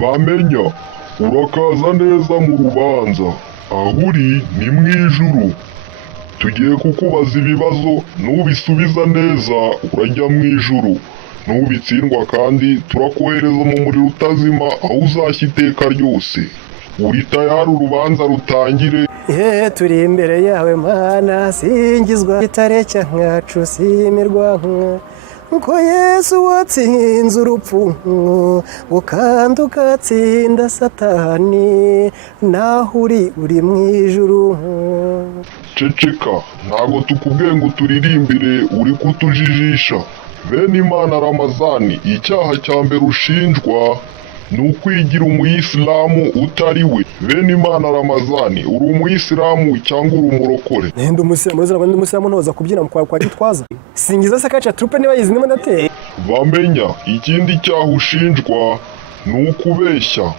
bamenya urakaza neza mu rubanza, aho uri ni mu ijuru. Tugiye kukubaza ibibazo, nubisubiza neza urajya mu ijuru, nubitsindwa kandi turakohereza mu muriro utazima aho uzashya iteka ryose. Uri tayari urubanza rutangire? Turi imbere yawe Mana, singizwa gitare cyacu, simirwa nkuko Yesu watsinze urupfu ngo kandi ugatsinda Satani, naho uri mu ijuru. Ceceka, ntago tukubwiye ngo turirimbire, uri kutujijisha. Bene Imana Ramazani, icyaha cya mbere ushinjwa ni ukwigira umuyisilamu utari we. Bene Imana Ramazani, uri umuyisilamu cyangwa uri umurokore? Ndi umusilamu ntoza kubyina kwa Gitwaza. Singiza se kaca trupe niba yizindimo ndateye. Bamenya ikindi cyaha ushinjwa ni ukubeshya.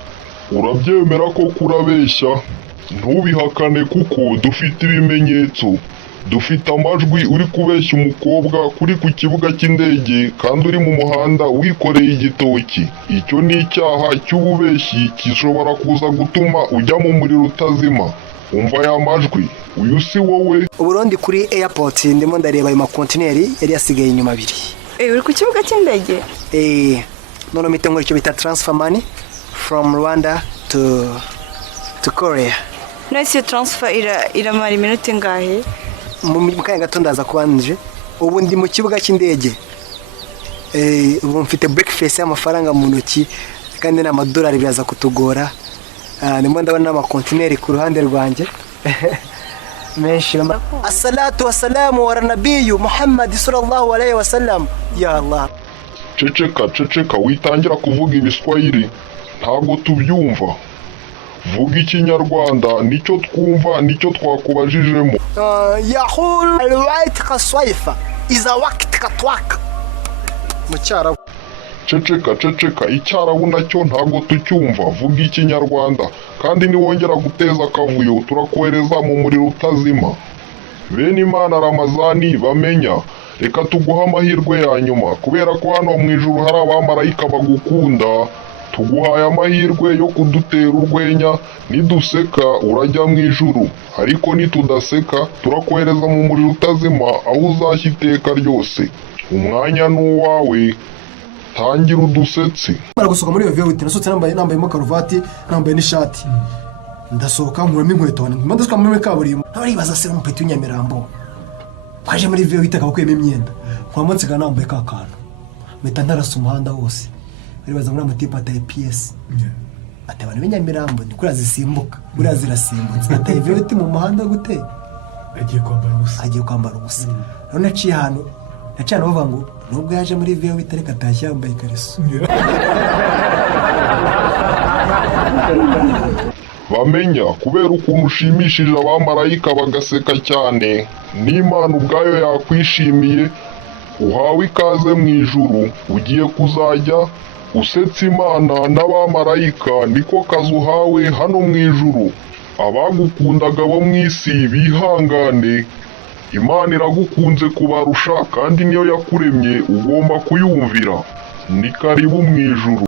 Urabyemera ko kurabeshya? Ntubihakane kuko dufite ibimenyetso. Dufite amajwi uri kubeshya umukobwa kuri ku kibuga cy'indege kandi uri mu muhanda wikoreye igitoki. Icyo ni icyaha cy'ububeshyi, gishobora kuza gutuma ujya mu muriro utazima. Umva ya majwi, uyu si wowe? Uburundi kuri airport ndimo ndareba ayo makontineri yari yasigaye inyuma abiri. Uri ku kibuga cy'indege? None mite nkora icyo bita transfer money from Rwanda to Korea. Nese transfer iramara iminota ingahe? Mu kanya gato ndaza kubanje. Ubu ndi mu kibuga cy'indege. Ubu mfite breakfast y'amafaranga mu ntoki kandi n'amadolari biraza kutugora. Ndimo ndabona amakontineri ku ruhande rwanjye. Menshi. Assalatu wassalamu ala nabiyyu Muhammad sallallahu alayhi wasallam. Ya Allah. Ceceka, witangira kuvuga ibiswahili, ntabwo tubyumva. Vuga ikinyarwanda, nicyo twumva, nicyo twakubajijemo. Yahul alwait kaswaifa iza waqt katwaka. Mucyara. Ceceka, icyarabu nacyo ntabwo tucyumva. Vuga ikinyarwanda, kandi niwongera guteza akavuyo turakohereza mu muriro utazima. Bene Imana Ramazani, bamenya, reka tuguha amahirwe ya nyuma, kubera ko hano mu ijuru hari abamarayika bagukunda. Tuguhaye amahirwe yo kudutera urwenya, niduseka urajya mu ijuru, ariko nitudaseka turakohereza mu muriro utazima aho uzashya iteka ryose. Umwanya ni uwawe, tangira udusetse. Baragusoka muri iyo velvet, nasotse nambayemo karuvati, nambaye n'ishati. Ndasohoka nkuramo inkweto, ndasuka muri kaburimbo. Abaribaza se umupeti w'Inyamirambo waje muri velvet akabakuyemo imyenda, nkwamonseka nambaye kakana, mpita ndarasa umuhanda wose. Baribaza muri amutipa ataye PS. Atabana b'Inyamirambo ni kuri azisimbuka, buri azirasimbutse. Ataye velvet mu muhanda gute? Agiye kwambara ubusa. None naciye ahantu bavuga ngo nubwo yaje muri velvet ariko atashye yambaye ikariso. Bamenya, kubera ukuntu ushimishije abamarayika bagaseka cyane, n'Imana ubwayo yakwishimiye, uhawe ikaze mu ijuru. Ugiye kuzajya usetsa Imana n'abamarayika, niko kazi uhawe hano mu ijuru. Abagukundaga bo mu isi bihangane, Imana iragukunze kubarusha kandi niyo yakuremye ugomba kuyumvira. Ni karibu mu ijuru.